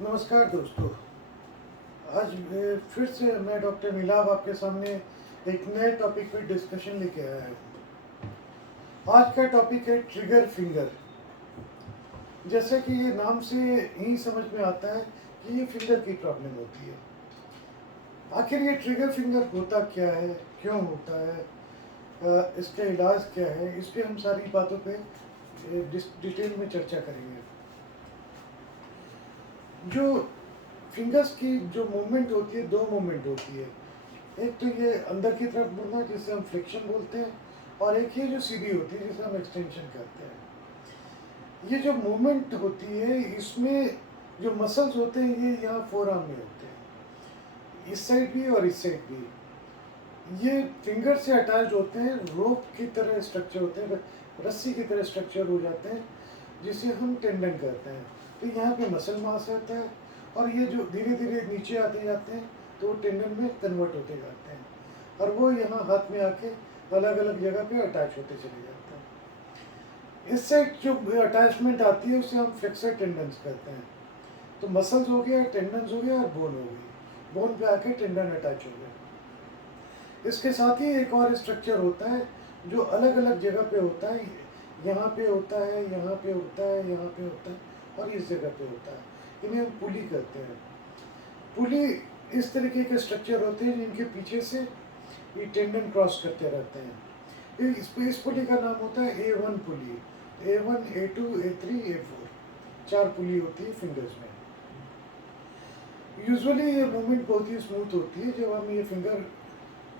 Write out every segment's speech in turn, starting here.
नमस्कार दोस्तों। आज फिर से मैं डॉक्टर मिलाप आपके सामने एक नए टॉपिक पर डिस्कशन लेके आया हूँ। आज का टॉपिक है ट्रिगर फिंगर। जैसे कि ये नाम से ही समझ में आता है कि ये फिंगर की प्रॉब्लम होती है। आखिर ये ट्रिगर फिंगर होता क्या है, क्यों होता है, इसका इलाज क्या है, इस पे हम सारी बातों पे डिटेल में चर्चा करेंगे। जो फिंगर्स की जो मूवमेंट होती है, दो मूवमेंट होती है। एक तो ये अंदर की तरफ मुड़ना जिसे हम फ्लेक्शन बोलते हैं, और एक ये जो सीधी होती है जिसे हम एक्सटेंशन कहते हैं। ये जो मूवमेंट होती है इसमें जो मसल्स होते हैं ये यहाँ फोर आर्म में होते हैं, इस साइड भी और इस साइड भी। ये फिंगर से अटैच होते हैं, रोप की तरह स्ट्रक्चर होते हैं, रस्सी की तरह स्ट्रक्चर हो जाते हैं, जिसे हम टेंडन कहते हैं। तो यहाँ पे मसल मास रहता है और ये जो धीरे धीरे नीचे आते जाते हैं तो वो टेंडन में कन्वर्ट होते जाते हैं और वो यहाँ हाथ में आके अलग अलग जगह पे अटैच होते चले जाते हैं। इस साइड जो अटैचमेंट आती है उसे हम फ्लेक्सर टेंडन्स कहते हैं। तो मसल्स हो गया, टेंडन्स हो गया और बोन हो गई, बोन पे आके टेंडन अटैच हो गया। इसके साथ ही एक और स्ट्रक्चर होता है जो अलग अलग जगह पे होता है, यहाँ पे होता है, यहाँ पे होता है, यहाँ पे होता है और इस जगह पे होता है। इन्हें हम पुली कहते हैं। पुली इस तरीके के स्ट्रक्चर होते हैं जिनके पीछे से ये टेंडन क्रॉस करते रहते हैं। इस पुली का नाम होता है A1 पुली। A1, A2, A3, A4 चार पुली होती है फिंगर्स में। यूजुअली ये मूवमेंट बहुत ही स्मूथ होती है। जब हम ये फिंगर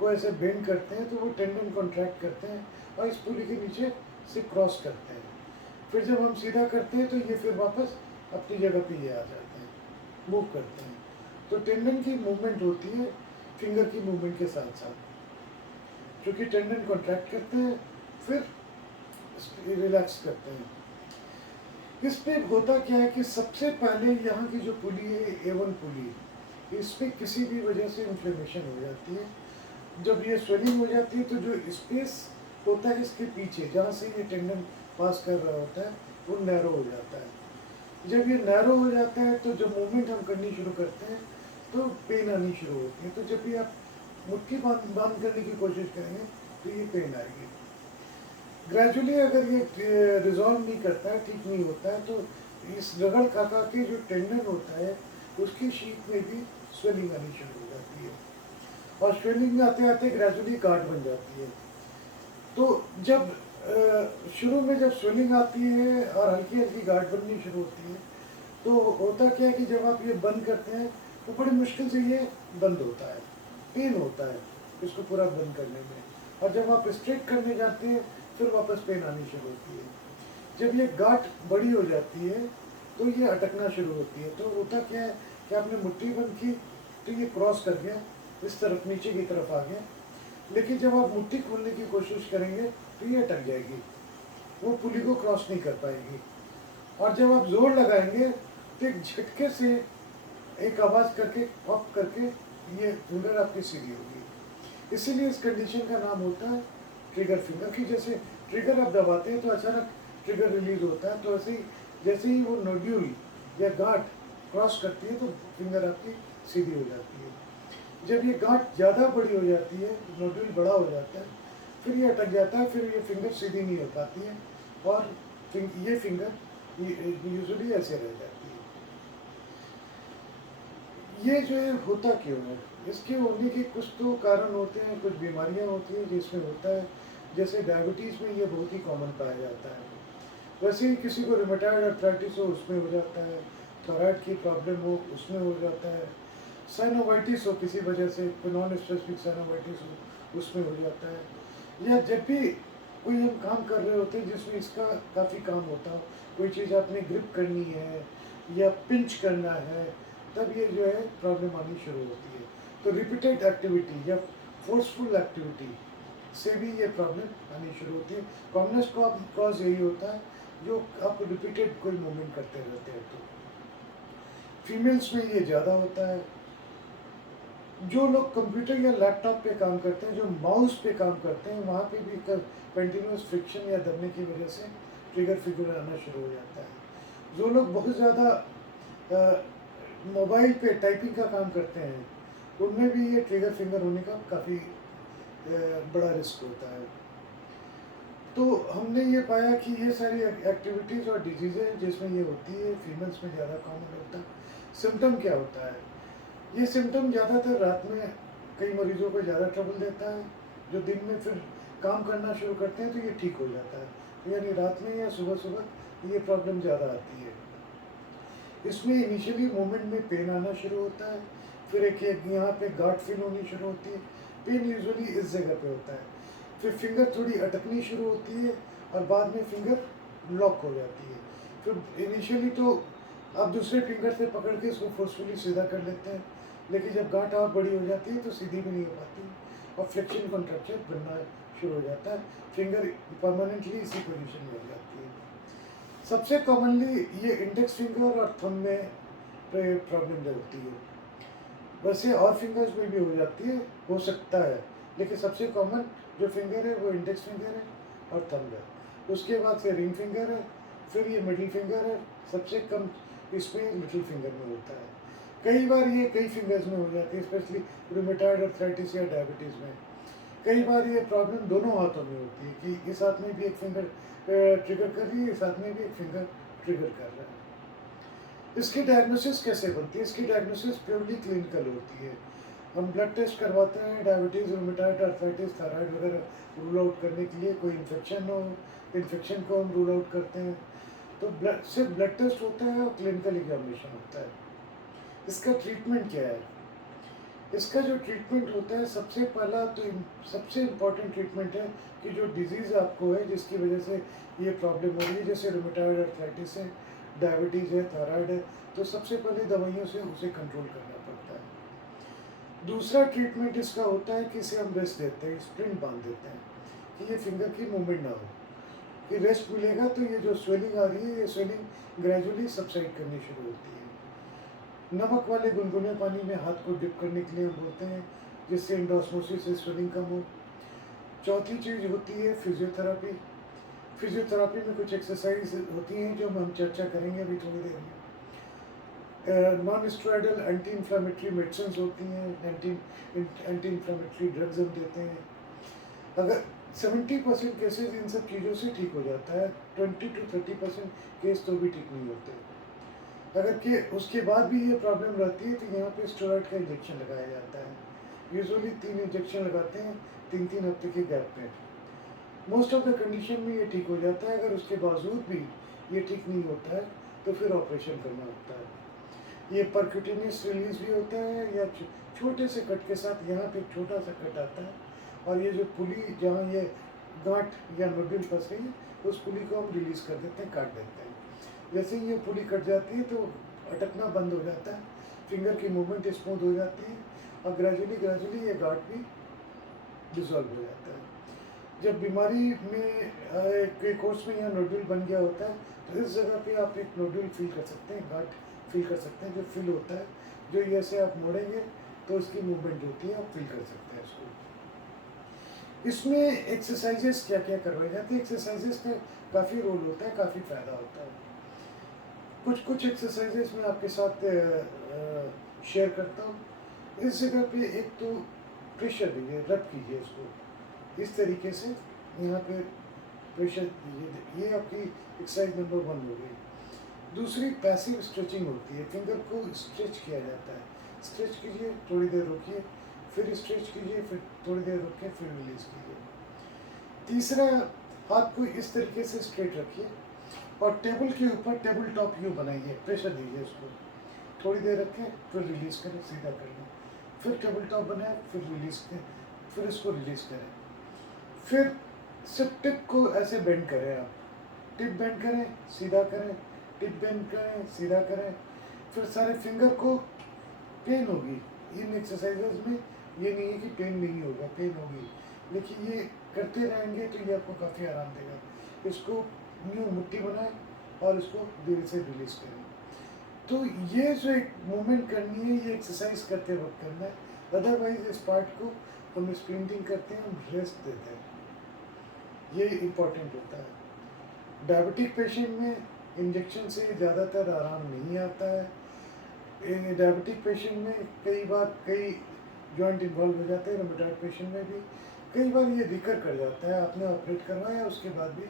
को ऐसे बेंड करते हैं तो वो टेंडन कॉन्ट्रैक्ट करते हैं और इस पुली के नीचे से क्रॉस करते हैं। फिर जब हम सीधा करते हैं तो ये फिर वापस अपनी जगह पे ये आ जाते हैं, मूव करते हैं। तो टेंडन की मूवमेंट होती है फिंगर की मूवमेंट के साथ साथ, क्योंकि टेंडन कॉन्ट्रैक्ट करते हैं फिर रिलैक्स करते हैं। इस पे होता क्या है कि सबसे पहले यहाँ की जो पुली है A1 पुली, इस पर किसी भी वजह से इन्फ्लेमेशन हो जाती है। जब ये स्वेलिंग हो जाती है तो जो स्पेस होता है इसके पीछे जहाँ से ये टेंडन पास कर रहा होता है वो नैरो हो जाता है। जब ये नैरो हो जाता है तो जब मूवमेंट हम करनी शुरू करते हैं तो पेन आनी शुरू होती है। तो जब भी आप मुट्ठी बांध करने की कोशिश करेंगे तो ये पेन आएगी। ग्रेजुअली अगर ये रिजॉल्व नहीं करता है, ठीक नहीं होता है, तो इस रगड़ काका के जो टेंडन होता है उसकी शीट में भी स्वेलिंग आनी शुरू हो जाती है और स्वेलिंग आते आते ग्रेजुअली गांठ बन जाती है। तो जब शुरू में जब स्वेलिंग आती है और हल्की हल्की गांठ बननी शुरू होती है तो होता क्या है कि जब आप ये बंद करते हैं तो बड़ी मुश्किल से ये बंद होता है, पेन होता है इसको पूरा बंद करने में। और जब आप स्ट्रेट करने जाते हैं फिर वापस पेन आनी शुरू होती है। जब ये गांठ बड़ी हो जाती है तो ये अटकना शुरू होती है। तो होता क्या है कि आपने मुट्ठी बंद की तो ये क्रॉस कर गया, इस तरफ नीचे की तरफ आ गया, लेकिन जब आप मुट्ठी खोलने की कोशिश करेंगे तो ये अटक जाएगी, वो पुली को क्रॉस नहीं कर पाएगी। और जब आप जोर लगाएंगे तो एक झटके से एक आवाज़ करके पॉप करके ये फिंगर आपकी सीधी होगी। इसीलिए इस कंडीशन का नाम होता है ट्रिगर फिंगर। की जैसे ट्रिगर आप दबाते हैं तो अचानक ट्रिगर रिलीज होता है, तो ऐसे ही जैसे ही वो नोड्यूल या गांठ क्रॉस करती है तो फिंगर आपकी सीधी हो जाती है। जब ये गांठ ज़्यादा बड़ी हो जाती है, नोड्यूल बड़ा हो जाता है, फिर ये अटक जाता है, फिर ये फिंगर सीधी नहीं हो पाती है और ये फिंगर यूजुअली ऐसे रह जाती है। ये जो है होता क्यों है, इसके होने के कुछ तो कारण होते हैं, कुछ बीमारियां होती हैं जिसमें होता है। जैसे डायबिटीज़ में ये बहुत ही कॉमन पाया जाता है। वैसे ही किसी को रिमेटॉइड आर्थराइटिस हो उसमें हो जाता है, थायराइड की प्रॉब्लम हो उसमें हो जाता है, साइनोवाइटिस हो किसी वजह से, नॉन स्पेसिफिक साइनोवाइटिस हो उसमें हो जाता है, या जब भी कोई हम काम कर रहे होते हैं जिसमें इसका काफ़ी काम होता हो, कोई चीज़ आपने ग्रिप करनी है या पिंच करना है, तब ये जो है प्रॉब्लम आनी शुरू होती है। तो रिपीटेड एक्टिविटी या फोर्सफुल एक्टिविटी से भी ये प्रॉब्लम आनी शुरू होती है। कॉमनेस कॉज यही होता है जो आप रिपीटेड कोई मूवमेंट करते रहते हैं। तो फीमेल्स में ये ज़्यादा होता है। जो लोग कंप्यूटर या लैपटॉप पे काम करते हैं, जो माउस पे काम करते हैं, वहाँ पे भी कंटिन्यूस फ्रिक्शन या दबने की वजह से ट्रिगर फिगर आना शुरू हो जाता है। जो लोग बहुत ज़्यादा मोबाइल पे टाइपिंग का काम करते हैं, उनमें भी ये ट्रिगर फिंगर होने का काफ़ी बड़ा रिस्क होता है। तो हमने ये पाया कि ये सारी एक्टिविटीज़ और डिजीज़ें जिसमें ये होती है, फीमेल्स में ज़्यादा कॉमन होता है। सिम्पटम क्या होता है? ये सिम्पटम ज़्यादातर रात में कई मरीज़ों को ज़्यादा ट्रबल देता है, जो दिन में फिर काम करना शुरू करते हैं तो ये ठीक हो जाता है। तो यानी रात में या सुबह-सुबह ये प्रॉब्लम ज़्यादा आती है। इसमें इनिशियली मूवमेंट में पेन आना शुरू होता है, फिर एक एक यहाँ पे गांठ फील होनी शुरू होती है। पेन यूजुअली इस जगह पे होता है। फिर फिंगर थोड़ी अटकनी शुरू होती है और बाद में फिंगर लॉक हो जाती है। फिर इनिशियली तो आप दूसरे फिंगर से पकड़ के इसको फोर्सफुली सीधा कर लेते हैं, लेकिन जब गांठ और बड़ी हो जाती है तो सीधी भी नहीं हो पाती और फ्लेक्शन कॉन्ट्रैक्चर बनना शुरू हो जाता है। फिंगर परमानेंटली इसी पोजीशन में हो जाती है। सबसे कॉमनली ये इंडेक्स फिंगर और थंब में प्रॉब्लम होती है। वैसे और फिंगर्स में भी हो जाती है, हो सकता है, लेकिन सबसे कॉमन जो फिंगर है वो इंडेक्स फिंगर है और थंब है। उसके बाद से रिंग फिंगर है, फिर ये मिडिल फिंगर है, सबसे कम इसमें लिटिल फिंगर में होता है। कई बार ये कई फिंगर्स में हो जाती है, स्पेशली रूमेटॉइड अर्थराइटिस या डायबिटीज़ में। कई बार ये प्रॉब्लम दोनों हाथों में होती है कि इस हाथ में भी एक फिंगर ट्रिगर कर रही है, इस हाथ में भी एक फिंगर ट्रिगर कर रहा है। इसकी डायग्नोसिस कैसे बनती है? इसकी डायग्नोसिस प्योरली क्लिनिकल होती है। हम ब्लड टेस्ट करवाते हैं डायबिटीज़, रूमेटॉइड अर्थराइटिस, थायराइड वगैरह रूल आउट करने के लिए, कोई इन्फेक्शन हो, इन्फेक्शन को हम रूल आउट करते हैं। तो सिर्फ ब्लड टेस्ट होता है और क्लिनिकल एग्जामिनेशन होता है। इसका ट्रीटमेंट क्या है? इसका जो ट्रीटमेंट होता है, सबसे पहला तो सबसे इम्पॉर्टेंट ट्रीटमेंट है कि जो डिजीज़ आपको है जिसकी वजह से ये प्रॉब्लम हो रही है, जैसे रूमेटॉइड अर्थराइटिस है, डायबिटीज़ है, थायराइड है, तो सबसे पहले दवाइयों से उसे कंट्रोल करना पड़ता है। दूसरा ट्रीटमेंट इसका होता है कि इसे हम रेस्ट देते हैं, स्प्रिंट बांध देते हैं कि ये फिंगर की मूवमेंट ना हो। कि रेस्ट मिलेगा तो ये जो स्वेलिंग आ रही है, ये स्वेलिंग ग्रेजुअली सबसाइड करनी शुरू होती है। नमक वाले गुनगुने पानी में हाथ को डिप करने के लिए हम बोलते हैं, जिससे एंडोस्मोसिस से स्वेलिंग कम हो। चौथी चीज़ होती है फिजियोथेरेपी। फिजियोथेरेपी में कुछ एक्सरसाइज होती हैं जो हम चर्चा करेंगे अभी थोड़ी देर में। Non steroidal anti inflammatory medicine होती हैं, एंटी इन्फ्लामेटरी ड्रग्स हम देते हैं। अगर 70% केसेस इन सब चीज़ों से ठीक हो जाता है, 20 to 30% केस तो भी ठीक नहीं होते। अगर के उसके बाद भी ये प्रॉब्लम रहती है तो यहाँ पे स्टेरॉइड का इंजेक्शन लगाया जाता है। यूजुअली 3 इंजेक्शन लगाते हैं 3-3 हफ्ते के गैप में। मोस्ट ऑफ द कंडीशन में ये ठीक हो जाता है। अगर उसके बावजूद भी ये ठीक नहीं होता है तो फिर ऑपरेशन करना होता है। ये परक्यूटेनियस रिलीज भी होता है या छोटे से कट के साथ, यहाँ पे एक छोटा सा कट आता है और ये जो पुली जहाँ ये गांठ या नोड्यूल फंस रही है, उस पुली को हम रिलीज़ कर देते हैं, काट देते हैं। जैसे ही ये पुली कट जाती है तो अटकना बंद हो जाता है, फिंगर की मूवमेंट स्मूथ हो जाती है और ग्रेजुअली ये गार्ड भी डिसॉल्व हो जाता है। जब बीमारी में के कोर्स में यह नोड्यूल बन गया होता है तो इस जगह पे आप एक नोड्यूल फील कर सकते हैं, गार्ड फील कर सकते हैं, जो फील होता है, जो ऐसे आप मोड़ेंगे तो इसकी मूवमेंट होती है, आप फील कर सकते हैं इसको। इसमें एक्सरसाइजेस क्या क्या करवाई जाती है? एक्सरसाइजेस का काफ़ी रोल होता है, काफ़ी फ़ायदा होता है। कुछ एक्सरसाइजेस मैं आपके साथ शेयर करता हूँ। इस जगह पे एक तो प्रेशर दीजिए, रब कीजिए इसको इस तरीके से, यहाँ पे प्रेशर दीजिए। ये आपकी एक्सरसाइज नंबर 1 हो गई। दूसरी पैसिव स्ट्रेचिंग होती है, फिंगर को स्ट्रेच किया जाता है। स्ट्रेच कीजिए, थोड़ी देर रोकिए, फिर स्ट्रेच कीजिए, फिर थोड़ी देर रोकिए, फिर रिलीज कीजिए। तीसरा, हाथ को इस तरीके से स्ट्रेट रखिए और टेबल के ऊपर टेबल टॉप यू बनाइए, प्रेशर दीजिए उसको, थोड़ी देर रखें, फिर रिलीज करें, सीधा कर लें, फिर टेबल टॉप बनाएं, फिर रिलीज करें, फिर इसको रिलीज करें। फिर सिर्फ टिप को ऐसे बेंड करें, आप टिप बेंड करें, सीधा करें, टिप बेंड करें, सीधा करें। फिर सारे फिंगर को, पेन होगी इन एक्सरसाइजेज में, ये नहीं है कि पेन नहीं होगा, पेन होगी, लेकिन ये करते रहेंगे तो ये आपको काफ़ी आराम देगा। इसको न्यू मुट्ठी बनाएं और इसको धीरे से रिलीज करें। तो ये जो एक मूवमेंट करनी है, ये एक्सरसाइज करते वक्त करना है। अदरवाइज इस पार्ट को हम स्प्रिंटिंग करते हैं, हम रेस्ट देते हैं, ये इम्पॉर्टेंट होता है। डायबिटिक पेशेंट में इंजेक्शन से ज़्यादातर आराम नहीं आता है। डायबिटिक पेशेंट में कई बार कई जॉइंट इन्वॉल्व हो जाते हैं, रोमेटॉइड पेशेंट में भी कई बार ये रिकर कर जाता है, आपने ऑपरेट करवाया उसके बाद भी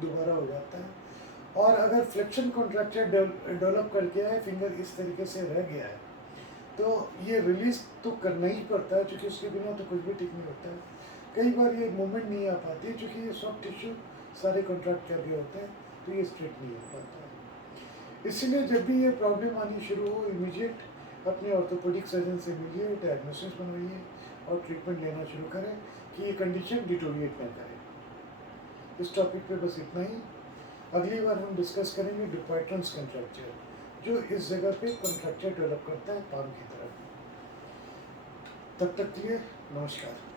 दोबारा हो जाता है। और अगर फ्लेक्शन कॉन्ट्रैक्चर डेवलप करके है, फिंगर इस तरीके से रह गया है, तो ये रिलीज तो करना ही पड़ता है, क्योंकि उसके बिना तो कुछ भी ठीक नहीं होता है। कई बार ये मूवमेंट नहीं आ पाती है, क्योंकि ये सॉफ्ट टिश्यू सारे कॉन्ट्रैक्ट करके होते हैं, तो ये स्ट्रेट नहीं हो पाता है। इसीलिए जब भी ये प्रॉब्लम आनी शुरू हो, इमीडिएट अपने ऑर्थोपेडिक सर्जन से मिलिए, डायग्नोसिस बनवाइए और ट्रीटमेंट लेना शुरू करें कि ये कंडीशन डिटोरिएट ना करे। इस टॉपिक पे बस इतना ही। अगली बार हम डिस्कस करेंगे डिपॉइट्रेंस कॉन्ट्रैक्चर, जो इस जगह पे कॉन्ट्रैक्चर डेवलप करता है पाम की तरफ। तब तक के लिए नमस्कार।